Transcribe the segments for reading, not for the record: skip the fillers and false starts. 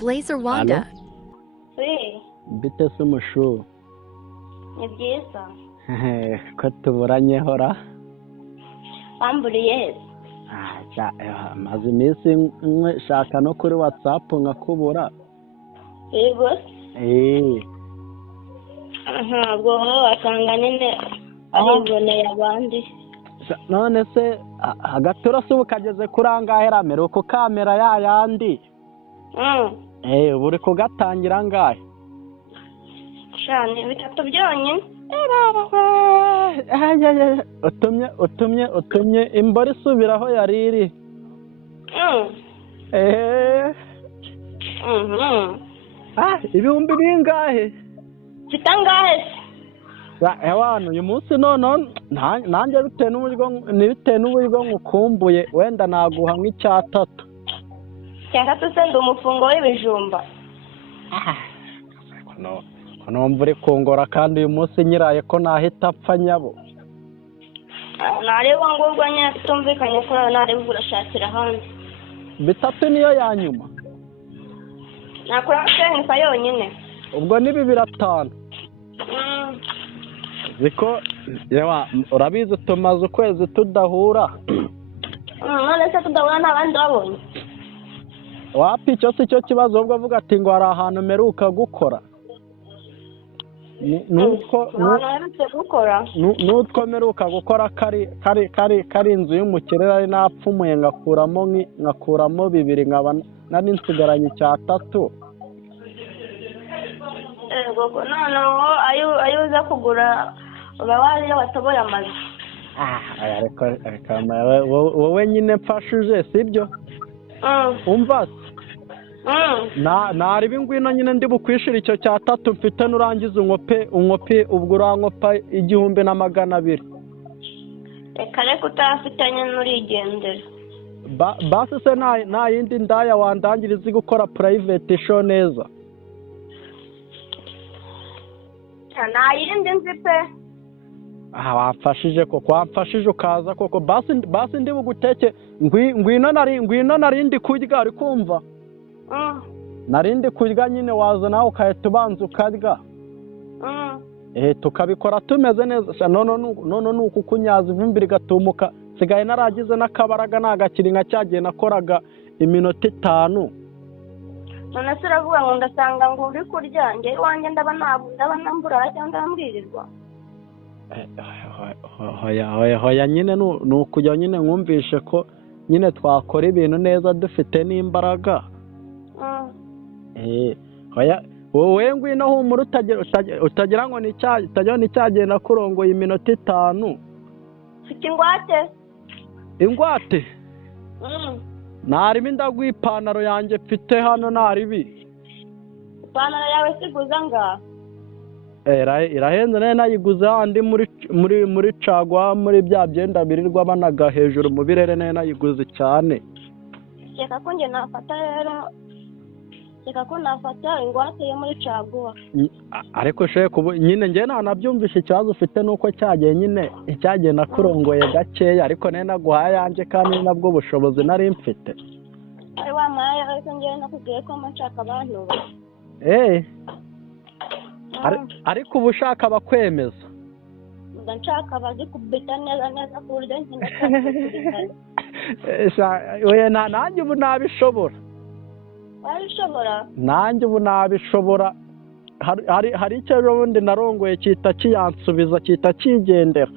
Blaze or Wanda? Oui, bite se umushu ni byiza. ko tuburanye hora Wamburiye maze iminsi shaka no kuri WhatsApp nkakubura. yego. Ubwo wasanga nyine ariboneye abandi. None se agatura se ukageze kuri angahe ramera uko kamera yayandi ubu uri kugatangira angahe? Shani bitatu byonyine. utumye imboro isubiraho yari iri. Ibihumbi bingahe? Mfite angahe se? Ewana uyu munsi none nanjye bitewe n'uburyo ngukumbuye wenda naguha nk'icyatatu. Cyangwa se ndi umufungo w'ibijumba. Numva uri kungora kandi uyu munsi nyiraye ko nahita apfa nyabo. Nareba ngubwo nyine tutumvikanye ko nareba urashakira hanze. Bitatu niyo ya nyuma. Nakora sensa yonyine. Ubwo ni 500. Ziko yewa urabizi tumaze ukwezi tudahura. None se tudahura n'abandi babonye. Wapi cyo si cyo kibazo ubwo avuga ati ngo hari ahantu meruka gukora. Nutwo meruka gukora kari inzu y'umukire ari napfumuye ngakuramo 2 nkaba nari nsigaranye 3. Noneho ayo uza kugura uba waje watoboye amazu. Wowe nyine mfashije sibyo? Umva naribi ngwino nyine ndi bukwishira icyo 3 mfite nurangiza unkope ubwo urankopa 1,200. Reka utafitanye n'urigendera. Basi se nta yindi ndaya wandangiriza izi gukora private show neza? Nta yindi nzi pe. Wamfashije koko wamfashije ukaza koko basi ndi buguteke ngwino nari ndi kurya ari kumva. Nari ndi kurya nyine waza nawe ukahita ubanza ukarya. Tukabikora tumeze neza. None nuko kunyaza ivumbi rigatumuka sigaye naragize n'akabaraga nagakiri nka cyagiye nakoraga iminota 5. None se uravuga ngo ndasanga ngo uri kurya nge iwanjye ndaba nambura cyangwa ndambwirirwa. Hoya nyine nukujya nyine nkumvishe ko nyine twakora ibintu neza dufite n'imbaraga. Hoya wowe ngwino humura utagira ngo nicyagiye nakurongoye iminota 5. Ufite ingwate? Ingwate? Narimo ndaguha ipantaro yanjye mfite hano naribi. Ipantaro yawe siguza ngaha? Irahenze nayo nayiguze handi muri cagwa muri bya byenda birirwa banaga hejuru mu birere nayo nayiguze cyane. Reka ko nge nafata rero. Reka ko nafata ingwate yo muri cagwa. Ariko sheko nyine nge nanabyumvishe ikibazo ufite nuko cyagiye nyine icyagiye nakurongoye gakeya ariko nayo naguhaye yanje kandi nabwo bushobozi nari mfite. Ari wamaye ariko nge nakubwiye ko mashaka abantu. Ariko ubu ushaka bakwemeza. Nshaka bazikubita neza ku buryo nanjye ubu nabishobora. Wabishobora? Nanjye ubu nabishobora. Hari icyo ubundi narongoye cyita kiyansubiza cyita kigendera.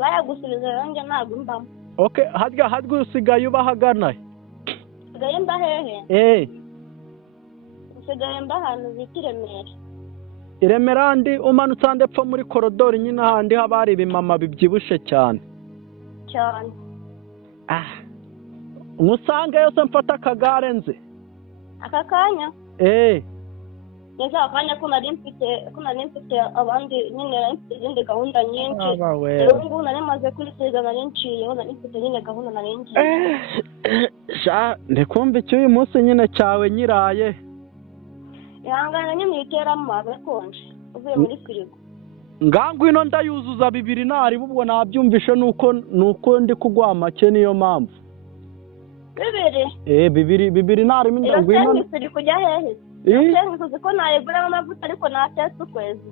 Bayagusubiza yanjye ntabwo mbamo. Okay, harya usigaye ubahagana? Usigaye mba hehe? Usigaye mba ahantu bita i Remera ndi umanutse handi epfo muri korodori nyine handi haba hari ibimama bibyibushe cyane. Nkusanga yose mfata akagare nze. Aka kanya? Neza akanya ko nari mfite abandi nyine mfite izindi gahunda nyinshi. Ubu nari maze kwisiga nari nciye nari mfite nyine gahunda nari ngiye. Ndikumva icyo uyu munsi nyine cyawe nyiraye. Ihangana nyine iteramo abakonje uvuye muri firigo. Ngangwino ndayuzuza 2 nari bubwo nabyumvishe nuko ndi kugwa make niyo mpamvu. bibiri narimo iyo senkisi iri kujya hehe? Senkisi uzi ko nayiguramo amavuta ariko natetse ukwezi.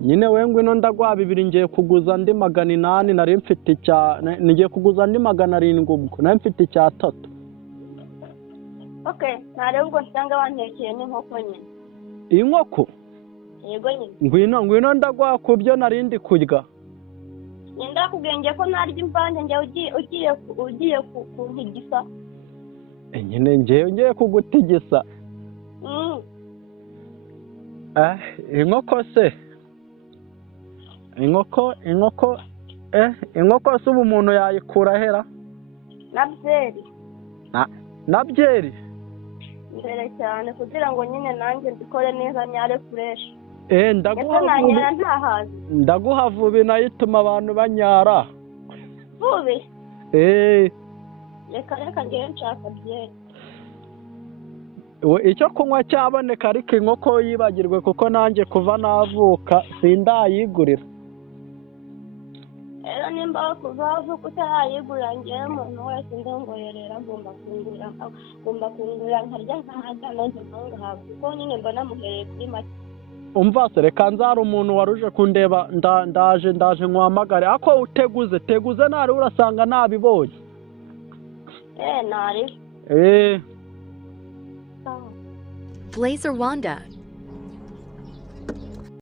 Nyine we ngwino ndaguha 2 ngiye kuguza andi 800 nari mfite ngiye kuguza andi 700 ubwo nari mfite 3. Okay, ntarebe ubwo nsanga wantekeye n'inkoko nyine. Inkoko? Yego nyine. Ngwino ndaguha ku byo narindi kurya. Ndakubwenge ko narya imvange njye ugiye kuntigisa. Nyine ngiye kugutigisa. Inkoko se? Inkoko se ubu umuntu yayikura hera? Na byeri? Mbere cyane kugira ngo nyine nanjye mbikore neza nyare fresh. Ndaguha vubi nayituma abantu banyara. Vubi? Reka ngewe nshaka byeri. Icyo kunywa cyaboneka ariko inkoko yibagirwe kuko nanjye kuva navuka sindayigurira. Rero nimba kuvavuka utarayigurira ngewe umuntu wese ndongoyerera ngomba kungurira nkarya nkahaga nanjye nkangahabwa kuko nyine mba namuhereye kuri make. Umva se reka nzara umuntu waruje kundeba ndaje nkwamagare ako uteguze nari urasanga nabibonye. Nari. Blazer Wanda,